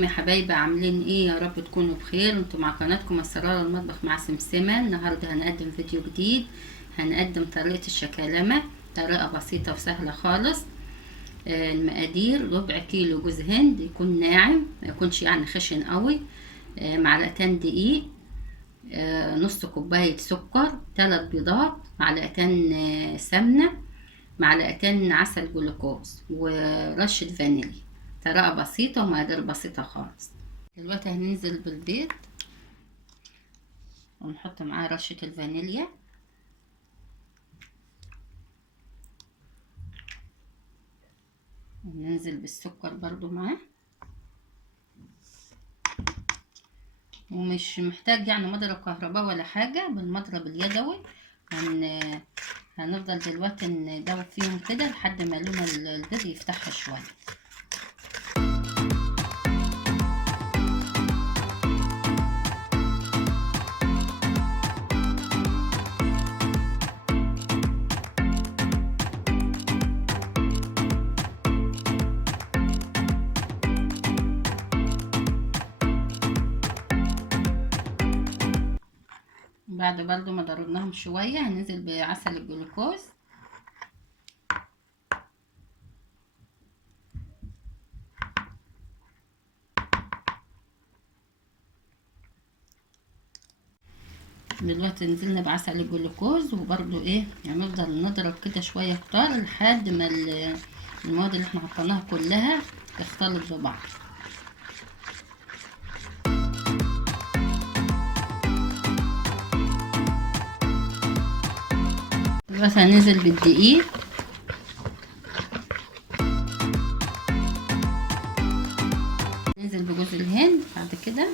ازيكم يا حبايبي؟ عاملين ايه؟ يا رب تكونوا بخير. انتوا مع قناتكم اسرار المطبخ مع سمسمة. النهارده هنقدم فيديو جديد، هنقدم طريقة الشكالمة، طريقة بسيطة وسهلة خالص. المقادير: ربع كيلو جوز هند يكون ناعم، ما يكونش يعني خشن قوي، معلقتين دقيق، نص كوباية سكر، 3 بيضات، معلقتين سمنة، معلقتين عسل جلوكوز، ورشة فانيليا. طريقة بسيطة ومقادير بسيطة خالص. دلوقتي هننزل بالبيض ونحط معاه رشة الفانيليا، وننزل بالسكر برضو معاه، ومش محتاج يعني مضرب كهرباء ولا حاجة، بالمضرب اليدوي. هنفضل دلوقتي ندوب فيهم كده لحد ما لون البيض يفتحها شوية. بعد برضو ما ضربناهم شوية هننزل بعسل الجلوكوز، دلوقتي نزلنا بعسل الجلوكوز، وبرضو ايه يعني نفضل نضرب كده شوية كتار لحد ما المواد اللي احنا حطيناها كلها تختلط ببعض. دلوقتي هننزل بالدقيق، ننزل بجوز الهند بعد كده،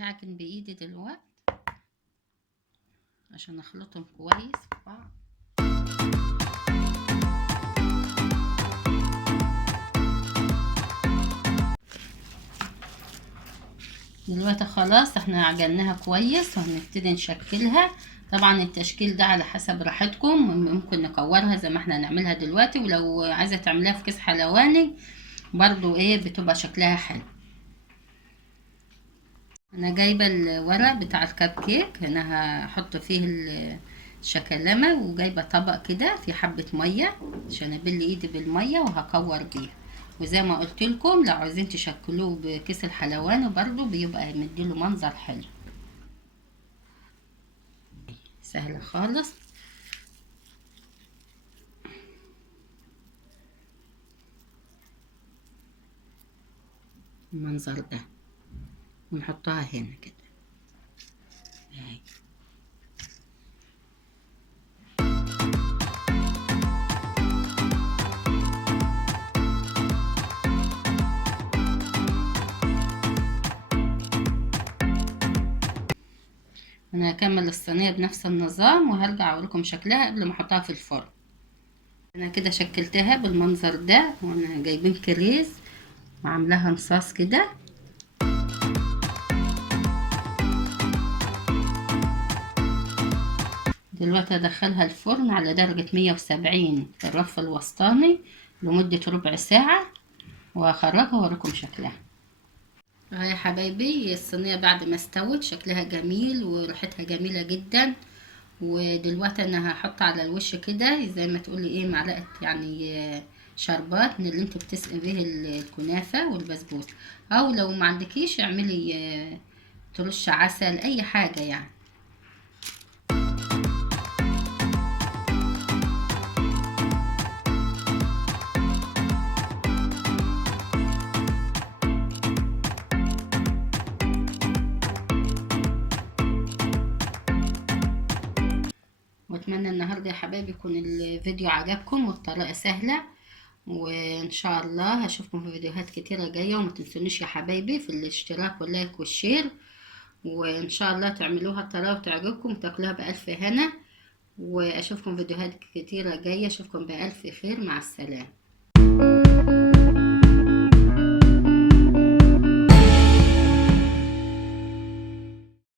هعجن بايدي دلوقتي عشان اخلطهم كويس في بعض. دلوقتي خلاص احنا عجناها كويس وهنبتدي نشكلها. طبعا التشكيل ده على حسب راحتكم، ممكن نكورها زي ما احنا هنعملها دلوقتي، ولو عايزه تعمليها في كيس حلواني برضو ايه بتبقى شكلها حلو. انا جايبه الورق بتاع الكب كيك، هنا هحط فيه الشكلمه، وجايبه طبق كده فيه حبه ميه عشان ابل ايدي بالميه وهكور بيها. وزي ما قلت لكم لو عايزين تشكلوه بكيس الحلواني برضو بيبقى مديله منظر حلو، سهله خالص. المنظر ده ونحطها هنا كده اهي. انا هكمل الصينيه بنفس النظام وهرجع اوريكم شكلها قبل ما احطها في الفرن. انا كده شكلتها بالمنظر ده، وانا جايبين كريز وعاملاها نصاص كده. دلوقتي هدخلها الفرن على درجة 170 في الرف الوسطاني لمدة ربع ساعة، وهخرجها واوريكم شكلها. يا حبايبي الصينية بعد ما استوت شكلها جميل وريحتها جميلة جدا. ودلوقتي انا هحط على الوش كده زي ما تقولي ايه معلقة يعني شربات من اللي انت بتسقي به الكنافة والبسبوسة، او لو ما عندكيش اعملي ترش عسل اي حاجة يعني. واتمنى النهارده يا حبايبي يكون الفيديو عجبكم والطريقه سهله، وان شاء الله هشوفكم في فيديوهات كتيره جايه. وما تنسونيش يا حبايبي في الاشتراك واللايك والشير، وان شاء الله تعملوها الطريقه وتعجبكم وتاكلوها بالف هنا. واشوفكم فيديوهات كتيره جايه، اشوفكم بالف خير، مع السلامه.